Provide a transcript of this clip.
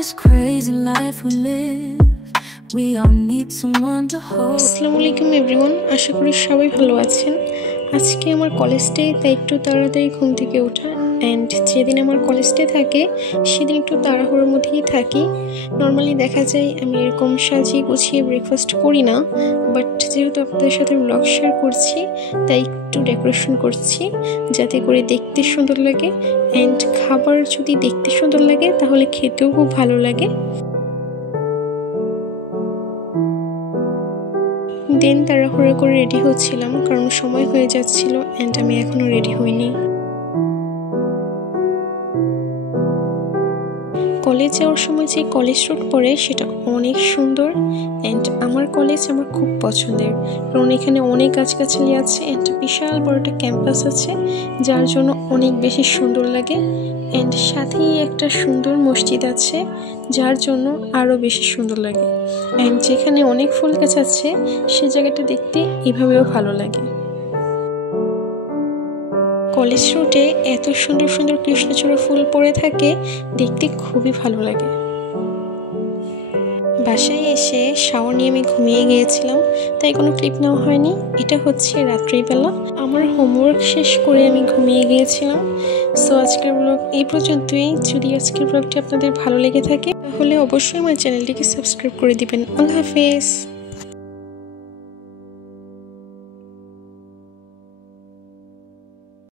this crazy life we live, we all need someone to hold. আসসালামু আলাইকুম everyone, আশা করি সবাই ভালো আছেন। আজকে আমার কলেজ ডে, তাই একটু তাড়াতাড়ি ঘুম থেকে ওঠা। অ্যান্ড যেদিন আমার কলেজ ডে থাকে সেদিন একটু তাড়াহুড়োর মধ্যেই থাকি। নর্মালি দেখা যায় আমি এরকম সাজিয়ে গুছিয়ে ব্রেকফাস্ট করি না, বাট যেহেতু আপনাদের সাথে ব্লগ শেয়ার করছি তাই একটু ডেকোরেশন করছি যাতে করে দেখতে সুন্দর লাগে। অ্যান্ড খাবার যদি দেখতে সুন্দর লাগে তাহলে খেতেও খুব ভালো লাগে। দেন তাড়াহুড়ো করে রেডি হচ্ছিলাম কারণ সময় হয়ে যাচ্ছিল অ্যান্ড আমি এখনো রেডি হইনি। কলেজ যাওয়ার সময় যে কলেজ রোড পড়ে সেটা অনেক সুন্দর অ্যান্ড আমার কলেজ আমার খুব পছন্দের, কারণ এখানে অনেক গাছগাছালি আছে অ্যান্ড বিশাল বড় একটা ক্যাম্পাস আছে যার জন্য অনেক বেশি সুন্দর লাগে। অ্যান্ড সাথেই একটা সুন্দর মসজিদ আছে যার জন্য আরও বেশি সুন্দর লাগে। অ্যান্ড যেখানে অনেক ফুল গাছ আছে সে জায়গাটা দেখতে এভাবেও ভালো লাগে। কলেজ রোডে এত সুন্দর সুন্দর কৃষ্ণচূড়া ফুল পড়ে থাকে, দেখতে খুবই ভালো লাগে। বাসায় এসে শাওয়ার নিয়ে আমি ঘুমিয়ে গিয়েছিলাম, তাই কোনো ক্লিপ নেওয়া হয়নি। এটা হচ্ছে রাত্রিবেলা আমার হোমওয়ার্ক শেষ করে আমি ঘুমিয়ে গিয়েছিলাম। সো আজকের ব্লগ এই পর্যন্তই। যদি আজকের ব্লগটি আপনাদের ভালো লেগে থাকে তাহলে অবশ্যই আমার চ্যানেলটিকে সাবস্ক্রাইব করে দিবেন। আল্লাহ হাফেজ।